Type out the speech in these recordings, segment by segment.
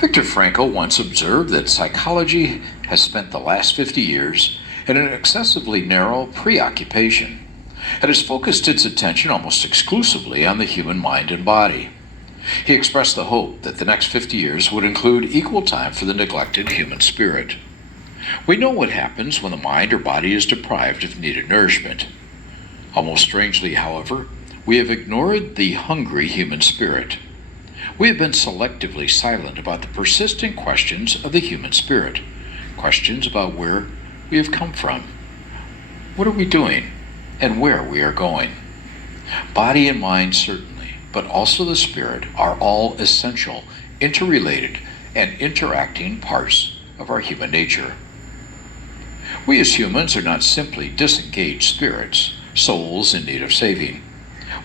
Viktor Frankl once observed that psychology has spent the last 50 years in an excessively narrow preoccupation. It has focused its attention almost exclusively on the human mind and body. He expressed the hope that the next 50 years would include equal time for the neglected human spirit. We know what happens when the mind or body is deprived of needed nourishment. Almost strangely, however, we have ignored the hungry human spirit. We have been selectively silent about the persistent questions of the human spirit, questions about where we have come from, what are we doing, and where we are going. Body and mind certainly, but also the spirit are all essential, interrelated, and interacting parts of our human nature. We as humans are not simply disengaged spirits, souls in need of saving.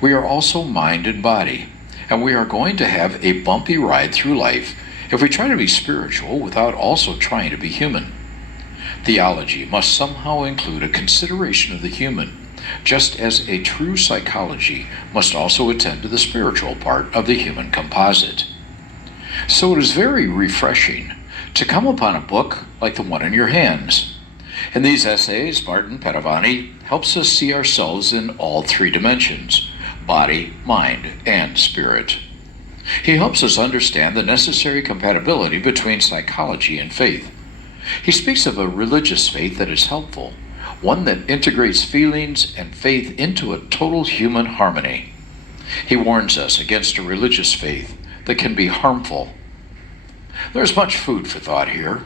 We are also mind and body, and we are going to have a bumpy ride through life if we try to be spiritual without also trying to be human. Theology must somehow include a consideration of the human, just as a true psychology must also attend to the spiritual part of the human composite. So it is very refreshing to come upon a book like the one in your hands. In these essays, Martin Padovani helps us see ourselves in all three dimensions: body, mind, and spirit. He helps us understand the necessary compatibility between psychology and faith. He speaks of a religious faith that is helpful, one that integrates feelings and faith into a total human harmony. He warns us against a religious faith that can be harmful. There's much food for thought here.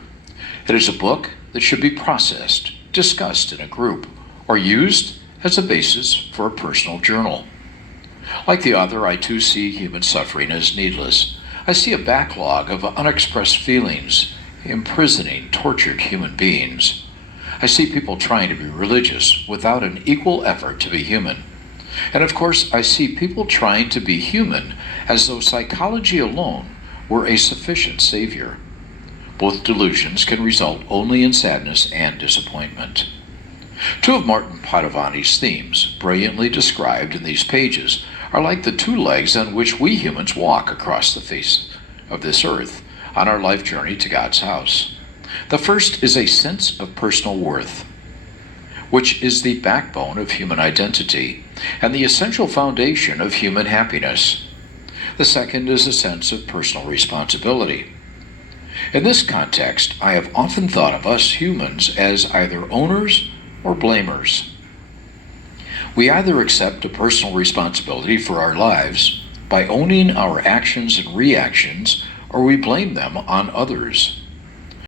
It is a book that should be processed, discussed in a group, or used as a basis for a personal journal. Like the author, I too see human suffering as needless. I see a backlog of unexpressed feelings imprisoning tortured human beings. I see people trying to be religious without an equal effort to be human. And of course, I see people trying to be human as though psychology alone were a sufficient savior. Both delusions can result only in sadness and disappointment. Two of Martin Padovani's themes, brilliantly described in these pages, are like the two legs on which we humans walk across the face of this earth on our life journey to God's house. The first is a sense of personal worth, which is the backbone of human identity and the essential foundation of human happiness. The second is a sense of personal responsibility. In this context, I have often thought of us humans as either owners or blamers. We either accept a personal responsibility for our lives by owning our actions and reactions, or we blame them on others.